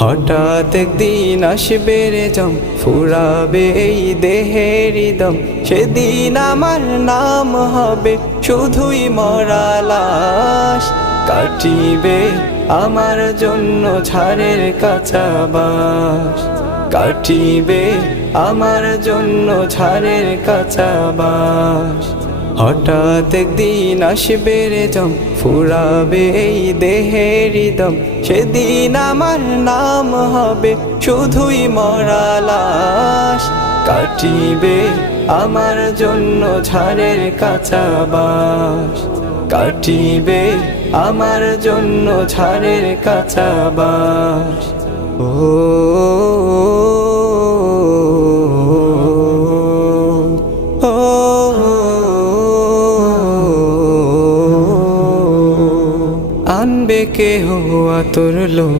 হঠাৎ একদিন আসবে রে জম, ফুরাবে এই দেহের দম। সেদিন আমার নাম হবে শুধুই মরা লাশ। কাটিবে আমার জন্য ঝাড়ের কাঁচা বাঁশ, কাটিবে আমার জন্য ঝাড়ের কাঁচা বাঁশ। হঠাৎ একদিন আসবে রে জম, ফুরাবে এই দেহের দম। সেদিন আমার নাম হবে শুধুই মরা লাশ। কাটিবে আমার জন্য ঝাড়ের কাঁচা বাঁশ, কাটিবে আমার জন্য ঝাড়ের কাঁচা বাঁশ। ও আনবে কেহ আতর লো।